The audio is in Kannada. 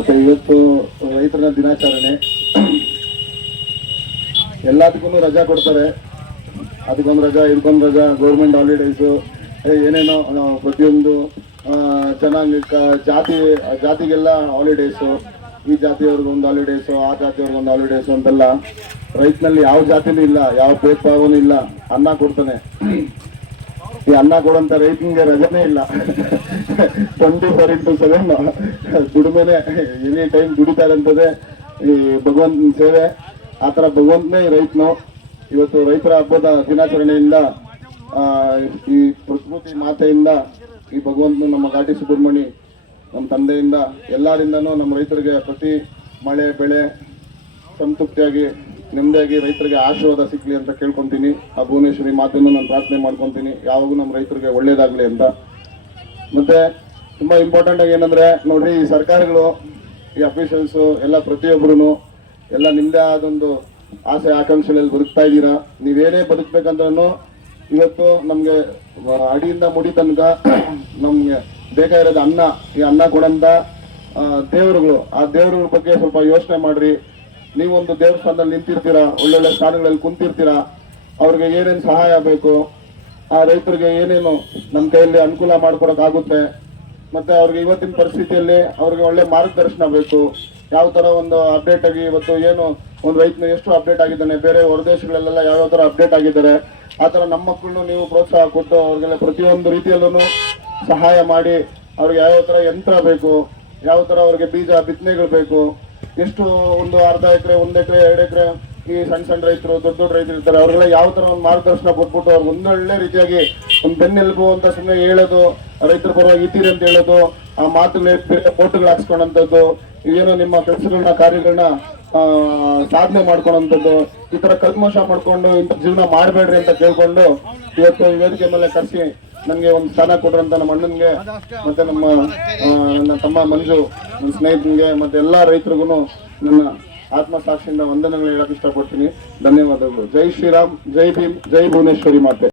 ಮತ್ತೆ ಇವತ್ತು ರೈತರ ದಿನಾಚರಣೆ, ಎಲ್ಲದಕ್ಕೂ ರಜಾ ಕೊಡ್ತಾರೆ. ಅದಕ್ಕೊಂದು ರಜಾ, ಇದಕ್ಕೊಂದು ರಜಾ, ಗೌರ್ಮೆಂಟ್ ಹಾಲಿಡೇಸು, ಏನೇನೋ ಪ್ರತಿಯೊಂದು ಜನಾಂಗಕ್ಕೆ ಜಾತಿಗೆಲ್ಲ ಹಾಲಿಡೇಸು, ಈ ಜಾತಿಯವ್ರಿಗೊಂದು ಹಾಲಿಡೇಸು, ಆ ಜಾತಿಯವ್ರಿಗೊಂದು ಹಾಲಿಡೇಸು ಅಂತೆಲ್ಲ. ರೈತನಲ್ಲಿ ಯಾವ ಜಾತಿನೂ ಇಲ್ಲ, ಯಾವ ಭೇದ ಭಾವನೂ ಇಲ್ಲ. ಅನ್ನ ಕೊಡ್ತಾನೆ. ಈ ಅನ್ನ ಕೊಡೋಂಥ ರೈತನಿಗೆ ರಜನೇ ಇಲ್ಲ. 24x7 ದುಡಿಮೆನೆ, ಎನಿ ಟೈಮ್ ದುಡಿತಾ ಇರೋಂಥದ್ದೇ ಈ ಭಗವಂತನ ಸೇವೆ. ಆ ಥರ ಭಗವಂತನೇ ರೈತನು. ಇವತ್ತು ರೈತರ ಹಬ್ಬದ ದಿನಾಚರಣೆಯಿಂದ, ಈ ಪ್ರಕೃತಿ ಮಾತೆಯಿಂದ, ಈ ಭಗವಂತನು, ನಮ್ಮ ಘಾಟಿ ಸುಬ್ರಹ್ಮಣಿ, ನಮ್ಮ ತಂದೆಯಿಂದ, ಎಲ್ಲರಿಂದನೂ ನಮ್ಮ ರೈತರಿಗೆ ಪ್ರತಿ ಮಳೆ ಬೆಳೆ ಸಂತೃಪ್ತಿಯಾಗಿ ನೆಮ್ಮದಿಯಾಗಿ ರೈತರಿಗೆ ಆಶೀರ್ವಾದ ಸಿಗ್ಲಿ ಅಂತ ಕೇಳ್ಕೊತೀನಿ. ಆ ಭುವನೇಶ್ವರಿ ಮಾತೆಯನ್ನು ನಾನು ಪ್ರಾರ್ಥನೆ ಮಾಡ್ಕೊತೀನಿ, ಯಾವಾಗೂ ನಮ್ಮ ರೈತರಿಗೆ ಒಳ್ಳೇದಾಗಲಿ ಅಂತ. ಮತ್ತೆ ತುಂಬ ಇಂಪಾರ್ಟೆಂಟ್ ಆಗಿ ಏನಂದರೆ ನೋಡ್ರಿ, ಈ ಸರ್ಕಾರಗಳು, ಈ ಅಫಿಷಿಯಲ್ಸು ಎಲ್ಲ ಪ್ರತಿಯೊಬ್ಬರೂ ಎಲ್ಲ ನಿಮ್ಮದೇ ಆದೊಂದು ಆಸೆ ಆಕಾಂಕ್ಷೆಗಳಲ್ಲಿ ಬದುಕ್ತಾ ಇದ್ದೀರಾ. ನೀವೇನೇ ಬದುಕಬೇಕಂದ್ರೂ ಇವತ್ತು ನಮಗೆ ಅಡಿಯಿಂದ ಮುಡಿ ತನಕ ನಮಗೆ ಬೇಕಾಗಿರೋದು ಅನ್ನ. ಈ ಅನ್ನ ಕೊಡೋಂಥ ದೇವರುಗಳು, ಆ ದೇವರುಗಳ ಬಗ್ಗೆ ಸ್ವಲ್ಪ ಯೋಚನೆ ಮಾಡ್ರಿ. ನೀವೊಂದು ದೇವಸ್ಥಾನದಲ್ಲಿ ನಿಂತಿರ್ತೀರಾ, ಒಳ್ಳೊಳ್ಳೆ ಸ್ಥಾನಗಳಲ್ಲಿ ಕುಂತಿರ್ತೀರಾ. ಅವ್ರಿಗೆ ಏನೇನು ಸಹಾಯ ಬೇಕು, ಆ ರೈತರಿಗೆ ಏನೇನು ನಮ್ಮ ಕೈಯಲ್ಲಿ ಅನುಕೂಲ ಮಾಡ್ಕೊಡೋಕ್ಕಾಗುತ್ತೆ, ಮತ್ತು ಅವ್ರಿಗೆ ಇವತ್ತಿನ ಪರಿಸ್ಥಿತಿಯಲ್ಲಿ ಅವ್ರಿಗೆ ಒಳ್ಳೆ ಮಾರ್ಗದರ್ಶನ ಬೇಕು. ಯಾವ ಥರ ಒಂದು ಅಪ್ಡೇಟ್ ಆಗಿ ಇವತ್ತು ಏನು ಒಂದು ರೈತನು ಎಷ್ಟು ಅಪ್ಡೇಟ್ ಆಗಿದ್ದಾನೆ, ಬೇರೆ ಹೊರದೇಶಗಳಲ್ಲೆಲ್ಲ ಯಾವ್ಯಾವ ಥರ ಅಪ್ಡೇಟ್ ಆಗಿದ್ದಾರೆ, ಆ ಥರ ನಮ್ಮ ಮಕ್ಕಳನ್ನು ನೀವು ಪ್ರೋತ್ಸಾಹ ಕೊಟ್ಟು ಅವ್ರಿಗೆಲ್ಲ ಪ್ರತಿಯೊಂದು ರೀತಿಯಲ್ಲೂ ಸಹಾಯ ಮಾಡಿ. ಅವ್ರಿಗೆ ಯಾವ್ಯಾವ ಥರ ಯಂತ್ರ ಬೇಕು, ಯಾವ ಥರ ಅವ್ರಿಗೆ ಬೀಜ ಬಿತ್ತನೆಗಳು ಬೇಕು, ಎಷ್ಟು ಒಂದು ಅರ್ಧ ಎಕರೆ, 1 ಎಕರೆ, 2 ಎಕರೆ, ಈ ಸಣ್ಣ ರೈತರು, ದೊಡ್ಡ ರೈತರು ಇರ್ತಾರೆ, ಅವ್ರಿಗೆಲ್ಲ ಯಾವ ಥರ ಒಂದು ಮಾರ್ಗದರ್ಶನ ಕೊಟ್ಬಿಟ್ಟು ಅವ್ರಿಗೆ ಒಂದೊಳ್ಳೆ ರೀತಿಯಾಗಿ ಒಂದು ಬೆನ್ನೆಲುಬು ಅಂತ ಸುಮ್ಮನೆ ಹೇಳೋದು, ರೈತರ ಪರವಾಗಿ ಇದ್ದೀರಿ ಅಂತ ಹೇಳೋದು, ಆ ಮಾತುಗಳು ಫೋಟೋಗಳು ಹಾಕ್ಸ್ಕೊಳ್ಳೋಂಥದ್ದು, ಏನೋ ನಿಮ್ಮ ಕೆಲಸಗಳನ್ನ ಕಾರ್ಯಗಳನ್ನ ಸಾಧನೆ ಮಾಡ್ಕೊಳ್ಳೋಂಥದ್ದು, ಈ ಥರ ಕಲ್ಮಶ ಮಾಡ್ಕೊಂಡು ಇಂಥ ಜೀವನ ಮಾಡಬೇಡ್ರಿ ಅಂತ ಕೇಳ್ಕೊಂಡು ಇವತ್ತು ಈ ವೇದಿಕೆ ಮೇಲೆ ಕರೆಸಿ ನನಗೆ ಒಂದು ಸ್ಥಾನ ಕೊಡ್ರಂತ ನಮ್ಮ ಅಣ್ಣನಿಗೆ, ಮತ್ತೆ ನನ್ನ ತಮ್ಮ ಮಂಜು, ನನ್ನ ಸ್ನೇಹಿತನಿಗೆ, ಮತ್ತೆ ಎಲ್ಲ ರೈತರಿಗೂ ನನ್ನ ಆತ್ಮಸಾಕ್ಷಿಯಿಂದ ವಂದನೆಗಳು ಹೇಳಕ್ ಇಷ್ಟಪಡ್ತೀನಿ. ಧನ್ಯವಾದಗಳು. ಜೈ ಶ್ರೀರಾಮ್, ಜೈ ಭೀಮ್, ಜೈ ಭುವನೇಶ್ವರಿ ಮಾತೆ.